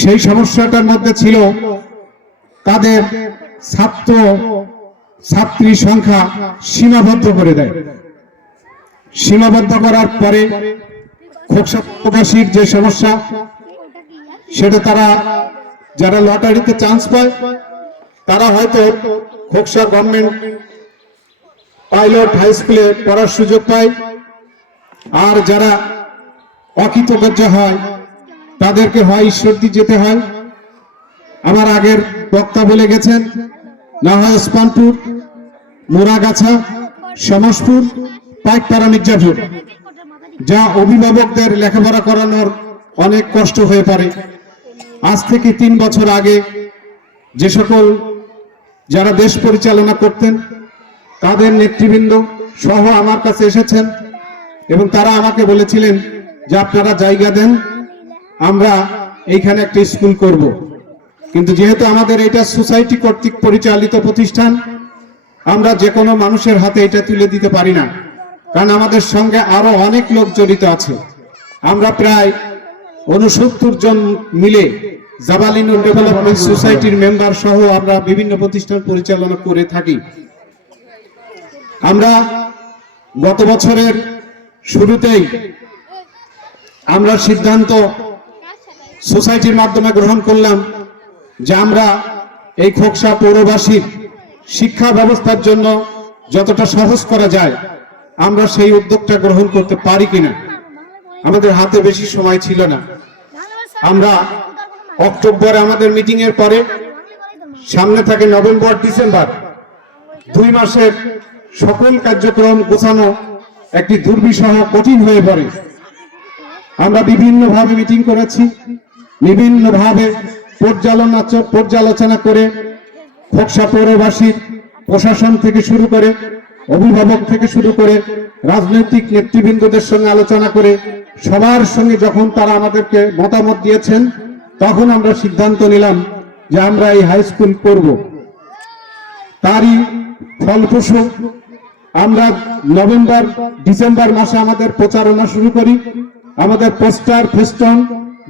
সেই সমস্যাটার মধ্যে ছিল তাদের ছাত্র ছাত্রী সংখ্যা সীমাবদ্ধ করে দেয়। সীমাবদ্ধ করার পরে খোকসা প্রবাসীর যে সমস্যা, সেটা তারা, যারা লটারিতে চান্স পায়, তারা হয়তো খোকসা গভর্নমেন্ট পাইলট হাই স্কুলে পড়ার সুযোগ পায়। আর যারা অকৃতকার্য হয় তাদেরকে হয় ঈশ্বরদী যেতে হয়। আমার আগের বক্তা বলে গেছেন না হয় স্পানপুর মোরাগাছা সমাজপুর পাইকপাড়া, মির্জাপুর, যা অভিভাবকদের লেখাপড়া করানোর অনেক কষ্ট হয়ে পড়ে। আজ থেকে তিন বছর আগে যে সকল যারা দেশ পরিচালনা করতেন, তাদের নেতৃবৃন্দ সহ আমার কাছে এসেছেন এবং তারা আমাকে বলেছিলেন যে আপনারা জায়গা দেন আমরা এইখানে একটা স্কুল করব। কিন্তু যেহেতু আমাদের এটা সোসাইটি কর্তৃক পরিচালিত প্রতিষ্ঠান, আমরা যে কোনো মানুষের হাতে এটা তুলে দিতে পারি না। কারণ আমাদের সঙ্গে আরও অনেক লোক জড়িত আছে। আমরা প্রায় উনসত্তর জন মিলে জাবালিনুর ডেভেলপমেন্ট সোসাইটির মেম্বার সহ আমরা বিভিন্ন প্রতিষ্ঠান পরিচালনা করে থাকি। আমরা গত বছরের শুরুতেই আমরা সিদ্ধান্ত সোসাইটির মাধ্যমে গ্রহণ করলাম যে আমরা এই খোকসা পৌরবাসীর শিক্ষা ব্যবস্থার জন্য যতটা সহজ করা যায়, আমরা সেই উদ্যোগটা গ্রহণ করতে পারি কিনা? আমাদের হাতে বেশি সময় ছিল না। আমরা অক্টোবরে আমাদের মিটিং এর পরে, সামনে থাকে নভেম্বর, ডিসেম্বর, দুই মাসের সকল কার্যক্রম গোছানো একটি দুর্বিষহ কঠিন হয়ে পড়ে। আমরা বিভিন্নভাবে মিটিং করেছি। বিভিন্ন ভাবে পর্যালোচনা পর্যালোচনা করে খোকসা পৌরবাসীর প্রশাসন থেকে শুরু করে অভিভাবক থেকে শুরু করে রাজনৈতিক নেতৃবৃন্দদের সঙ্গে আলোচনা করে সবার সঙ্গে যখন তারা আমাদেরকে মতামত দিয়েছেন, তখন আমরা সিদ্ধান্ত নিলাম যে আমরা এই হাই স্কুল করব। তারই ফলপ্রসূ আমরা নভেম্বর, ডিসেম্বর মাসে আমাদের প্রচারণা শুরু করি। আমাদের পোস্টার, ফেস্টন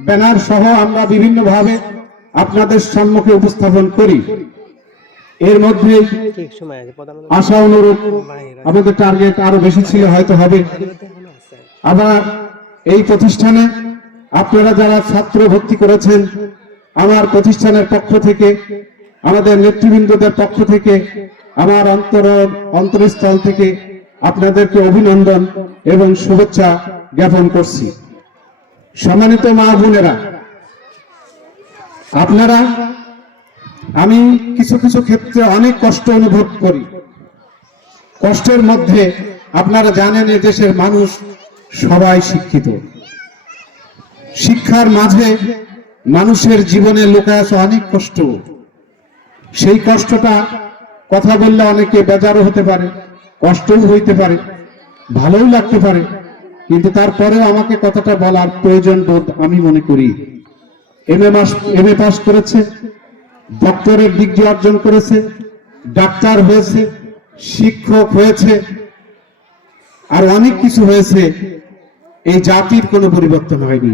ব্যানার সহ আমরা বিভিন্ন ভাবে আপনাদের সম্মুখে উপস্থাপন করি। এর মধ্যে আশা অনুরূপ আমাদের টার্গেট আরও বেশি ছিল, হয়তো হবে। আবার এই প্রতিষ্ঠানে আপনারা যারা ছাত্র ভর্তি করেছেন, আমার প্রতিষ্ঠানের পক্ষ থেকে, আমাদের নেতৃবৃন্দদের পক্ষ থেকে, আমার অন্তর, অন্তরস্থল থেকে আপনাদেরকে অভিনন্দন এবং শুভেচ্ছা জ্ঞাপন করছি। সম্মানিত মা বোনেরা, আপনারা, আমি কিছু কিছু ক্ষেত্রে অনেক কষ্ট অনুভব করি। কষ্টের মধ্যে আপনারা জানেন দেশের মানুষ সবাই শিক্ষিত। শিক্ষার মাঝে মানুষের জীবনে লুকায় আছে অনেক কষ্ট। সেই কষ্টটা কথা বললে অনেকে বেজারও হতে পারে, কষ্টও হইতে পারে ভালোই লাগতে পারে। কিন্তু তারপরেও আমাকে কথাটা বলার প্রয়োজন বোধ আমি মনে করি। এম এ মাস, এম এ পাস করেছে, ডক্টরের ডিগ্রি অর্জন করেছে, ডাক্তার হয়েছে, শিক্ষক হয়েছে, আর অনেক কিছু হয়েছে। এই জাতির কোনো পরিবর্তন হয়নি।